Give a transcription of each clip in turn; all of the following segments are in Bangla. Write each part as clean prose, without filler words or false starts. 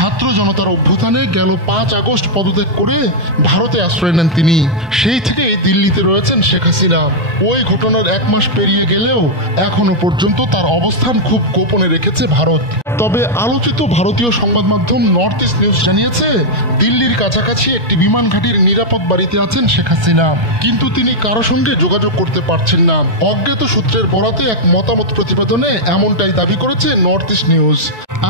ছাত্র জনতার অভ্যুত্থানে গেল 5 আগস্ট পদত্যাগ করে ভারতে আশ্রয় নেন তিনি। সেই থেকে দিল্লিতে রয়েছেন শেখ হাসিনা। ওই ঘটনার 1 মাস পেরিয়ে গেলেও এখনো পর্যন্ত তার অবস্থান খুব গোপনে রেখেছে ভারত। তবে আলোচিত ভারতীয় সংবাদ মাধ্যম নর্থ ইস্ট নিউজ জানিয়েছে, দিল্লির কাছাকাছি একটি বিমান ঘাঁটির নিরাপদ বাড়িতে আছেন শেখ হাসিনা, কিন্তু তিনি কারো সঙ্গে যোগাযোগ করতে পারছেন না। অজ্ঞাত সূত্রের বরাতে এক মতামত প্রতিবেদনে এমনটাই দাবি করেছে নর্থ ইস্ট নিউজ।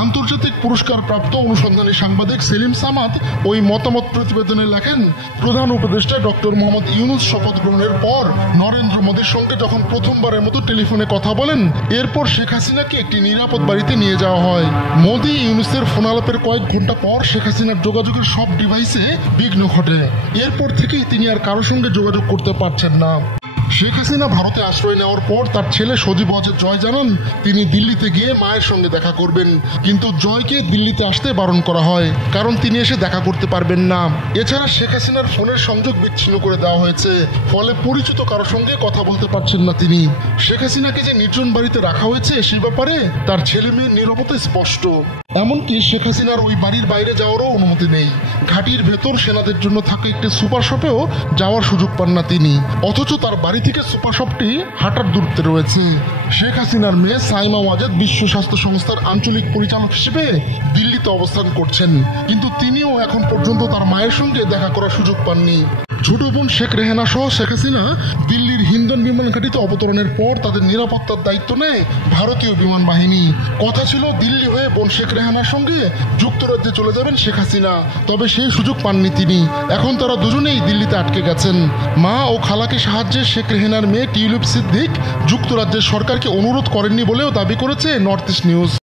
আন্তর্জাতিক পুরস্কার প্রাপ্ত অনুসন্ধানী সাংবাদিক সেলিম সামাদ ওই মতামত প্রতিবেদনে লেখেন, প্রধান উপদেষ্টা ডক্টর মোহাম্মদ ইউনূস শপথ গ্রহণের পর নরেন্দ্র মোদীর সঙ্গে যখন প্রথমবারের মতো টেলিফোনে কথা বলেন, এরপর শেখ হাসিনাকে একটি নিরাপদ বাড়িতে নিয়ে যাওয়া হয়। মোদী ইউনূসের ফোনালাপের কয়েক ঘন্টা পর শেখ হাসিনার যোগাযোগের সব ডিভাইসে বিঘ্ন ঘটে। এরপর থেকেই তিনি আর কারোর সঙ্গে যোগাযোগ করতে পারছেন না। শেখ হাসিনা ভারতে আশ্রয় নেওয়ার পর তার ছেলে সজীব ওয়াজেদ জয় জানান, তিনি দিল্লিতে গিয়ে মায়ের সঙ্গে দেখা করবেন, কিন্তু জয়কে দিল্লিতে আসতে বারণ করা হয়, কারণ তিনি এসে দেখা করতে পারবেন না। এছাড়া শেখ হাসিনার ফোনের সংযোগ বিচ্ছিন্ন করে দেওয়া হয়েছে, ফলে পরিচিত কারোর সঙ্গে কথা বলতে পারছেন না তিনি। শেখ হাসিনাকে যে নির্জন বাড়িতে রাখা হয়েছে সে ব্যাপারে তার ছেলে মেয়ের নীরবতা স্পষ্ট। এমনকি শেখ হাসিনার ওই বাড়ির বাইরে যাওয়ারও অনুমতি নেই। ঘাটির ভেতর সেনাদের জন্য থাকা একটি সুপার শপেও যাওয়ার সুযোগ পান না তিনি, অথচ তার বাড়ি থেকে সুপার শপটি হাঁটার দূরত্বে রয়েছে। শেখ হাসিনার মেয়ে সাইমা ওয়াজেদ বিশ্ব স্বাস্থ্য সংস্থার আঞ্চলিক পরিচালক হিসেবে দিল্লিতে অবস্থান করছেন, কিন্তু তিনিও এখন পর্যন্ত তার মায়ের সঙ্গে দেখা করার সুযোগ পাননি। ছোট বোন শেখ রেহানা সহ শেখ হাসিনা দিল্লির হিন্দন বিমান ঘাঁটিতে অবতরণের পর তাদের নিরাপত্তার দায়িত্ব নেয় ভারতীয় বিমান বাহিনী। কথা ছিল দিল্লি হয়ে বোন শেখ রেহানার সঙ্গে যুক্তরাজ্যে চলে যাবেন শেখ হাসিনা, তবে সেই সুযোগ পাননি তিনি। এখন তারা দুজনেই দিল্লিতে আটকে গেছেন। মা ও খালাকে সাহায্যে শেখ রেহানার মেয়ে টিউলিপ সিদ্দিক যুক্তরাজ্যের সরকারকে অনুরোধ করেননি বলেও দাবি করেছে নর্থ ইস্ট নিউজ।